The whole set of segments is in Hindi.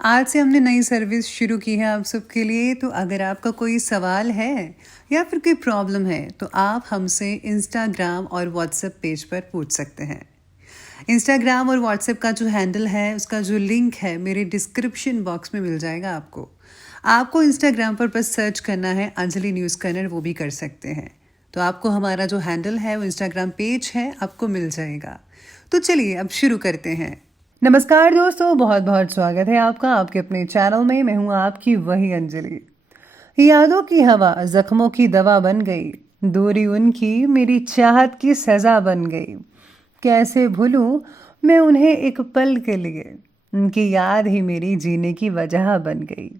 आज से हमने नई सर्विस शुरू की है आप सबके लिए। तो अगर आपका कोई सवाल है या फिर कोई प्रॉब्लम है तो आप हमसे इंस्टाग्राम और व्हाट्सएप पेज पर पूछ सकते हैं। इंस्टाग्राम और व्हाट्सएप का जो हैंडल है उसका जो लिंक है मेरे डिस्क्रिप्शन बॉक्स में मिल जाएगा आपको। आपको इंस्टाग्राम पर बस सर्च करना है अंजलि न्यूज़ कन्नड़, वो भी कर सकते हैं। तो आपको हमारा जो हैंडल है वो इंस्टाग्राम पेज है आपको मिल जाएगा। तो चलिए अब शुरू करते हैं। नमस्कार दोस्तों, बहुत बहुत स्वागत है आपका आपके अपने चैनल में। मैं हूँ आपकी वही अंजलि। यादों की हवा जख्मों की दवा बन गई, दूरी उनकी मेरी चाहत की सजा बन गई। कैसे भूलूं मैं उन्हें एक पल के लिए, उनकी याद ही मेरी जीने की वजह बन गई।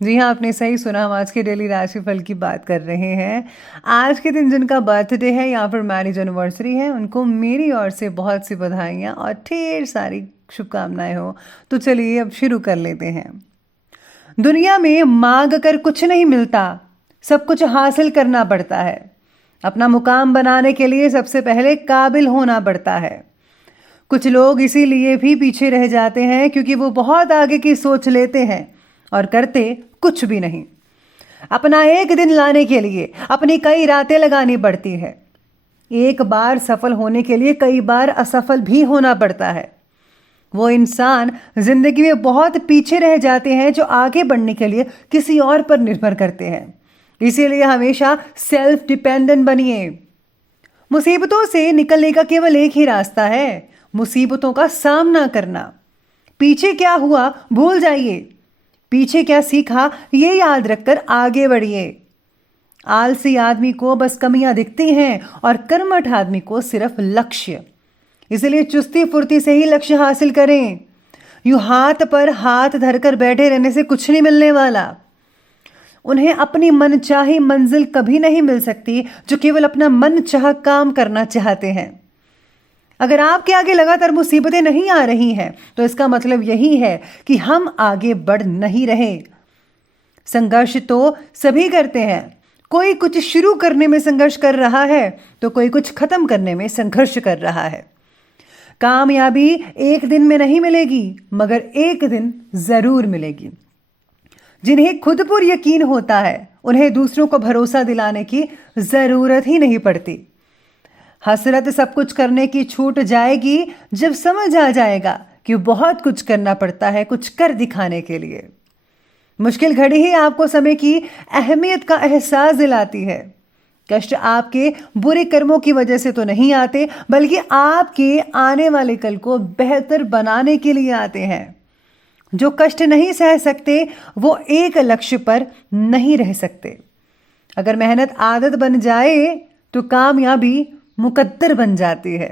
जी हाँ, आपने सही सुना। हम आज के डेली राशिफल की बात कर रहे हैं। आज के दिन जिनका बर्थडे है या फिर मैरिज एनिवर्सरी है, उनको मेरी ओर से बहुत सी बधाइयाँ और ढेर सारी शुभकामनाएं हो। तो चलिए अब शुरू कर लेते हैं। दुनिया में मांग कर कुछ नहीं मिलता, सब कुछ हासिल करना पड़ता है। अपना मुकाम बनाने के लिए सबसे पहले काबिल होना पड़ता है। कुछ लोग इसीलिए भी पीछे रह जाते हैं क्योंकि वो बहुत आगे की सोच लेते हैं और करते कुछ भी नहीं। अपना एक दिन लाने के लिए अपनी कई रातें लगानी पड़ती है। एक बार सफल होने के लिए कई बार असफल भी होना पड़ता है। वो इंसान जिंदगी में बहुत पीछे रह जाते हैं जो आगे बढ़ने के लिए किसी और पर निर्भर करते हैं। इसीलिए हमेशा सेल्फ डिपेंडेंट बनिए। मुसीबतों से निकलने का केवल एक ही रास्ता है, मुसीबतों का सामना करना। पीछे क्या हुआ भूल जाइए, पीछे क्या सीखा ये याद रखकर आगे बढ़िए। आलसी आदमी को बस कमियां दिखती हैं और कर्मठ आदमी को सिर्फ लक्ष्य। इसलिए चुस्ती फुर्ती से ही लक्ष्य हासिल करें। यूं हाथ पर हाथ धरकर बैठे रहने से कुछ नहीं मिलने वाला। उन्हें अपनी मनचाही मंजिल कभी नहीं मिल सकती जो केवल अपना मन चाह काम करना चाहते हैं। अगर आपके आगे लगातार मुसीबतें नहीं आ रही हैं तो इसका मतलब यही है कि हम आगे बढ़ नहीं रहे। संघर्ष तो सभी करते हैं। कोई कुछ शुरू करने में संघर्ष कर रहा है तो कोई कुछ खत्म करने में संघर्ष कर रहा है। कामयाबी एक दिन में नहीं मिलेगी मगर एक दिन जरूर मिलेगी। जिन्हें खुद पर यकीन होता है उन्हें दूसरों को भरोसा दिलाने की जरूरत ही नहीं पड़ती। हसरत सब कुछ करने की छूट जाएगी जब समझ आ जाएगा कि बहुत कुछ करना पड़ता है कुछ कर दिखाने के लिए। मुश्किल घड़ी ही आपको समय की अहमियत का एहसास दिलाती है। कष्ट आपके बुरे कर्मों की वजह से तो नहीं आते बल्कि आपके आने वाले कल को बेहतर बनाने के लिए आते हैं। जो कष्ट नहीं सह सकते वो एक लक्ष्य पर नहीं रह सकते। अगर मेहनत आदत बन जाए तो कामयाबी मुकद्दर बन जाती है।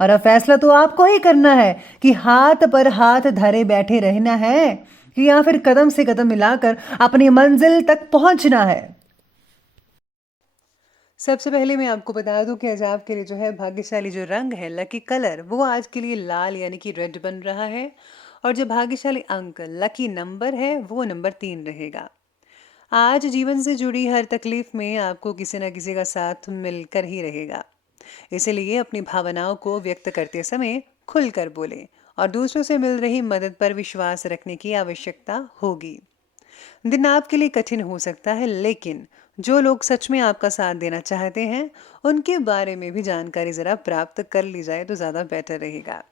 और अब फैसला तो आपको ही करना है कि हाथ पर हाथ धरे बैठे रहना है कि या फिर कदम से कदम मिलाकर अपनी मंजिल तक पहुंचना है। सबसे पहले मैं आपको बता दूं कि आज आपके लिए जो है भाग्यशाली जो रंग है, लकी कलर, वो आज के लिए लाल यानी कि रेड बन रहा है। और जो भाग्यशाली अंक, लकी नंबर है, वो नंबर 3 रहेगा। आज जीवन से जुड़ी हर तकलीफ में आपको किसी न किसी का साथ मिलकर ही रहेगा। इसलिए अपनी भावनाओं को व्यक्त करते समय खुलकर बोलें और दूसरों से मिल रही मदद पर विश्वास रखने की आवश्यकता होगी। दिन आपके लिए कठिन हो सकता है लेकिन जो लोग सच में आपका साथ देना चाहते हैं उनके बारे में भी जानकारी जरा प्राप्त कर ली जाए तो ज़्यादा बेटर रहेगा।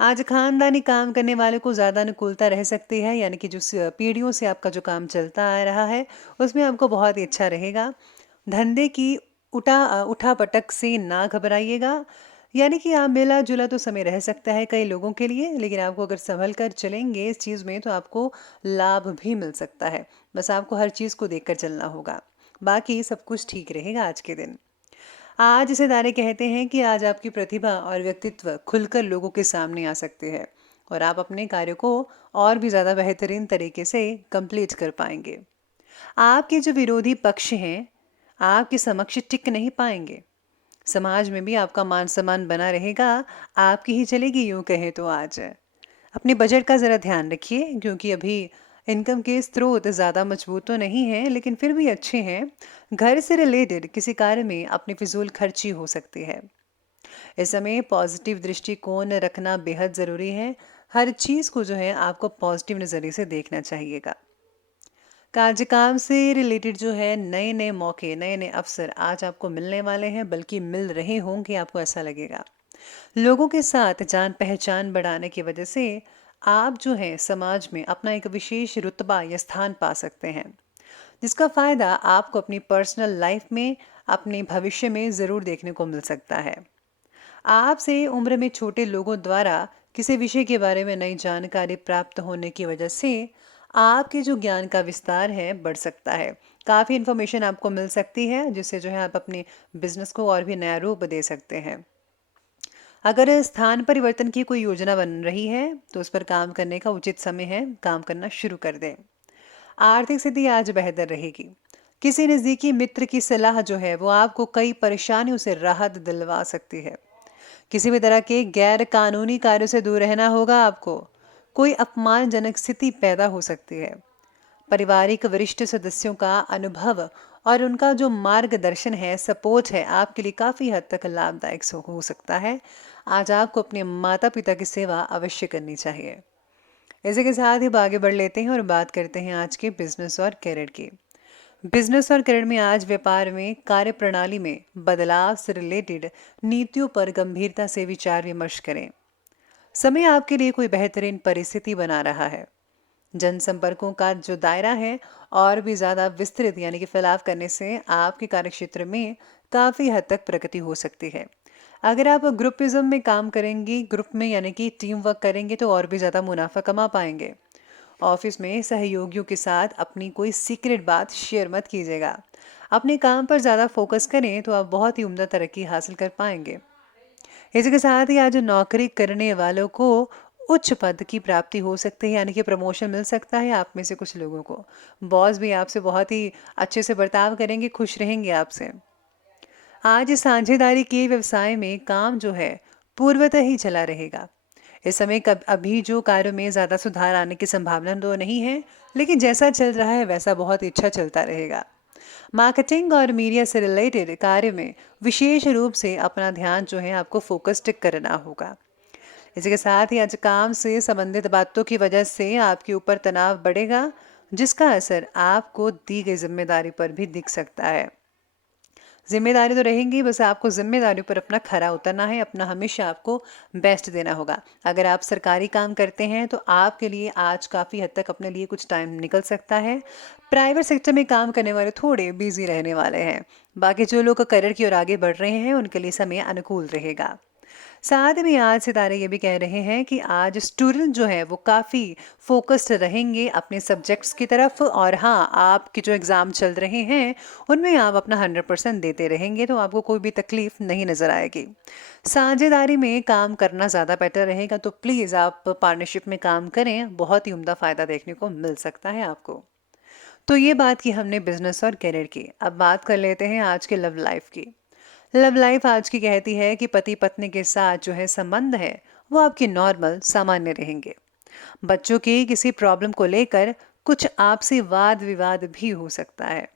आज खानदानी काम करने वाले को ज़्यादा अनुकूलता रह सकती है, यानी कि जो पीढ़ियों से आपका जो काम चलता आ रहा है उसमें आपको बहुत ही अच्छा रहेगा। धंधे की उठा पटक से ना घबराइएगा, यानी कि आप मिला जुला तो समय रह सकता है कई लोगों के लिए, लेकिन आपको अगर संभल कर चलेंगे इस चीज़ में तो आपको लाभ भी मिल सकता है। बस आपको हर चीज़ को देखकर चलना होगा, बाकी सब कुछ ठीक रहेगा आज के दिन। आज सितारे कहते हैं कि आज आपकी प्रतिभा और व्यक्तित्व खुलकर लोगों के सामने आ सकते हैं और आप अपने कार्य को और भी ज़्यादा बेहतरीन तरीके से कंप्लीट कर पाएंगे। आपके जो विरोधी पक्ष हैं आपके समक्ष टिक नहीं पाएंगे। समाज में भी आपका मान सम्मान बना रहेगा, आपकी ही चलेगी यूं कहें तो। आज अपने बजट का ज़रा ध्यान रखिए क्योंकि अभी इनकम के स्रोत ज़्यादा मजबूत तो नहीं हैं लेकिन फिर भी अच्छे हैं। घर से रिलेटेड किसी कार्य में अपनी फिजूल खर्ची हो सकती है। इस समय पॉजिटिव दृष्टिकोण रखना बेहद ज़रूरी है। हर चीज़ को जो है आपको पॉजिटिव नज़रिए से देखना चाहिएगा। काम से रिलेटेड जो है नए नए मौके, नए नए अवसर आज आपको मिलने वाले हैं, बल्कि मिल रहे होंगे, आपको ऐसा लगेगा। लोगों के साथ जान पहचान बढ़ाने की वजह से आप जो है समाज में अपना एक विशेष रुतबा या स्थान पा सकते हैं, जिसका फायदा आपको अपनी पर्सनल लाइफ में, अपने भविष्य में ज़रूर देखने को मिल सकता है। आपसे उम्र में छोटे लोगों द्वारा किसी विषय के बारे में नई जानकारी प्राप्त होने की वजह से आपके जो ज्ञान का विस्तार है बढ़ सकता है। काफ़ी इन्फॉर्मेशन आपको मिल सकती है, जिससे जो है आप अपने बिजनेस को और भी नया रूप दे सकते हैं। अगर स्थान परिवर्तन की कोई योजना बन रही है तो उस पर काम करने का उचित समय है, काम करना शुरू कर दें। आर्थिक स्थिति आज बेहतर रहेगी। किसी नज़दीकी मित्र की सलाह जो है वो आपको कई परेशानियों से राहत दिलवा सकती है। किसी भी तरह के गैर कानूनी कार्यों से दूर रहना होगा आपको। कोई अपमानजनक स्थिति पैदा हो सकती है। पारिवारिक वरिष्ठ सदस्यों का अनुभव और उनका जो मार्गदर्शन है, सपोर्ट है, आपके लिए काफ़ी हद तक लाभदायक हो सकता है। आज आपको अपने माता पिता की सेवा अवश्य करनी चाहिए। इसी के साथ ही अब आगे बढ़ लेते हैं और बात करते हैं आज के बिजनेस और करियर की। बिजनेस और करियर में आज व्यापार में कार्य प्रणाली में बदलाव से रिलेटेड नीतियों पर गंभीरता से विचार विमर्श करें। समय आपके लिए कोई बेहतरीन परिस्थिति बना रहा है। जनसंपर्कों का जो दायरा है और भी ज़्यादा विस्तृत यानी कि फैलाव करने से आपके कार्यक्षेत्र में काफ़ी हद तक प्रगति हो सकती है। अगर आप ग्रुपिज्म में काम करेंगी, ग्रुप में यानी कि टीम वर्क करेंगे, तो और भी ज़्यादा मुनाफा कमा पाएंगे। ऑफिस में सहयोगियों के साथ अपनी कोई सीक्रेट बात शेयर मत कीजिएगा। अपने काम पर ज़्यादा फोकस करें तो आप बहुत ही उम्दा तरक्की हासिल कर पाएंगे। इसी के साथ ही आज नौकरी करने वालों को उच्च पद की प्राप्ति हो सकती है, यानी कि प्रमोशन मिल सकता है। आप में से कुछ लोगों को बॉस भी आपसे बहुत ही अच्छे से बर्ताव करेंगे, खुश रहेंगे आपसे। आज साझेदारी के व्यवसाय में काम जो है पूर्वतः ही चला रहेगा। इस समय कब अभी जो कार्यों में ज़्यादा सुधार आने की संभावना तो नहीं है, लेकिन जैसा चल रहा है वैसा बहुत ही अच्छा चलता रहेगा। मार्केटिंग और मीडिया से रिलेटेड कार्य में विशेष रूप से अपना ध्यान जो है आपको फोकस्ड करना होगा। इसी के साथ ही आज काम से संबंधित बातों की वजह से आपके ऊपर तनाव बढ़ेगा, जिसका असर आपको दी गई जिम्मेदारी पर भी दिख सकता है। जिम्मेदारी तो रहेंगी, बस आपको जिम्मेदारी पर अपना खरा उतरना है, अपना हमेशा आपको बेस्ट देना होगा। अगर आप सरकारी काम करते हैं तो आपके लिए आज काफ़ी हद तक अपने लिए कुछ टाइम निकल सकता है। प्राइवेट सेक्टर में काम करने वाले थोड़े बिजी रहने वाले हैं। बाकी जो लोग करियर की ओर आगे बढ़ रहे हैं उनके लिए समय अनुकूल रहेगा। साथ में आज सितारे ये भी कह रहे हैं कि आज स्टूडेंट जो है वो काफ़ी फोकस्ड रहेंगे अपने सब्जेक्ट्स की तरफ, और हाँ, आपके जो एग्ज़ाम चल रहे हैं उनमें आप अपना 100% देते रहेंगे तो आपको कोई भी तकलीफ नहीं नज़र आएगी। साझेदारी में काम करना ज़्यादा बेटर रहेगा, तो प्लीज़ आप पार्टनरशिप में काम करें, बहुत ही उम्दा फ़ायदा देखने को मिल सकता है आपको। तो ये बात की हमने बिजनेस और करियर की। अब बात कर लेते हैं आज के लव लाइफ की। लव लाइफ आज की कहती है कि पति पत्नी के साथ जो है संबंध है वो आपके नॉर्मल सामान्य रहेंगे। बच्चों की किसी प्रॉब्लम को लेकर कुछ आपसी वाद विवाद भी हो सकता है।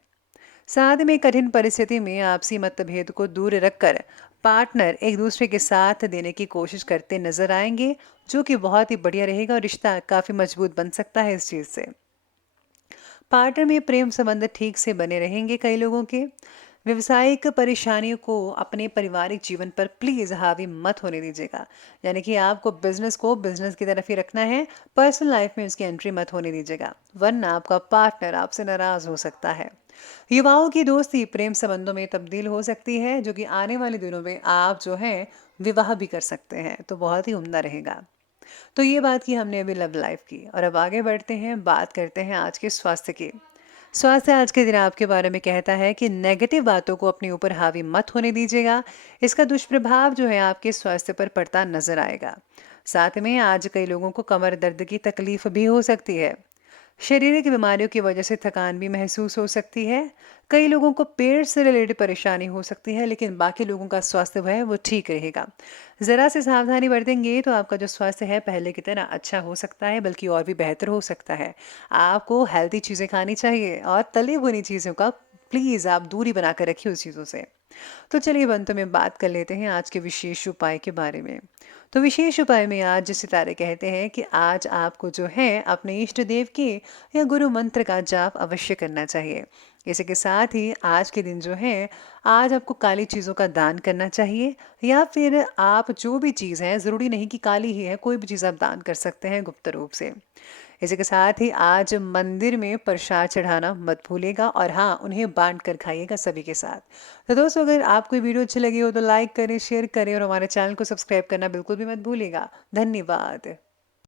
साथ में कठिन परिस्थिति में आपसी मतभेद को दूर रखकर पार्टनर एक दूसरे के साथ देने की कोशिश करते नजर आएंगे, जो कि बहुत ही बढ़िया रहेगा और रिश्ता काफी मजबूत बन सकता है इस चीज से। पार्टनर में प्रेम संबंध ठीक से बने रहेंगे कई लोगों के। व्यवसायिक परेशानियों को अपने पारिवारिक जीवन पर प्लीज हावी मत होने दीजिएगा, यानी कि आपको बिजनेस को बिजनेस की तरफ ही रखना है, पर्सनल लाइफ में उसकी एंट्री मत होने दीजिएगा, वरना आपका पार्टनर आपसे नाराज हो सकता है। युवाओं की दोस्ती प्रेम संबंधों में तब्दील हो सकती है, जो कि आने वाले दिनों में आप जो है विवाह भी कर सकते हैं, तो बहुत ही उम्दा रहेगा। तो ये बात की हमने अभी लव लाइफ की, और अब आगे बढ़ते हैं, बात करते हैं आज के स्वास्थ्य की। स्वास्थ्य आज के दिन आपके बारे में कहता है कि नेगेटिव बातों को अपने ऊपर हावी मत होने दीजिएगा। इसका दुष्प्रभाव जो है आपके स्वास्थ्य पर पड़ता नजर आएगा। साथ में आज कई लोगों को कमर दर्द की तकलीफ भी हो सकती है। शारीरिक बीमारियों की वजह से थकान भी महसूस हो सकती है। कई लोगों को पेट से रिलेटेड परेशानी हो सकती है, लेकिन बाकी लोगों का स्वास्थ्य है वो ठीक रहेगा। ज़रा से सावधानी बरतेंगे तो आपका जो स्वास्थ्य है पहले की तरह अच्छा हो सकता है, बल्कि और भी बेहतर हो सकता है। आपको हेल्दी चीज़ें खानी चाहिए और तली भुनी चीज़ों का प्लीज़ आप दूरी बना कर रखिए उस चीज़ों से। तो चलिए बंतों में बात कर लेते हैं आज के विशेष उपाय के बारे में। तो विशेष उपाय में आज जो सितारे कहते हैं कि आज आपको जो है अपने इष्ट देव के या गुरु मंत्र का जाप अवश्य करना चाहिए। इसी के साथ ही आज के दिन जो है, आज आपको काली चीज़ों का दान करना चाहिए, या फिर आप जो भी चीज़ है, ज़रूरी नहीं कि काली ही है, कोई भी चीज़ आप दान कर सकते हैं गुप्त रूप से। इसी के साथ ही आज मंदिर में प्रसाद चढ़ाना मत भूलिएगा, और हाँ, उन्हें बांट कर खाइएगा सभी के साथ। तो दोस्तों, अगर आपको ये वीडियो अच्छी लगी हो तो लाइक करें, शेयर करें और हमारे चैनल को सब्सक्राइब करना बिल्कुल भी मत भूलिएगा। धन्यवाद।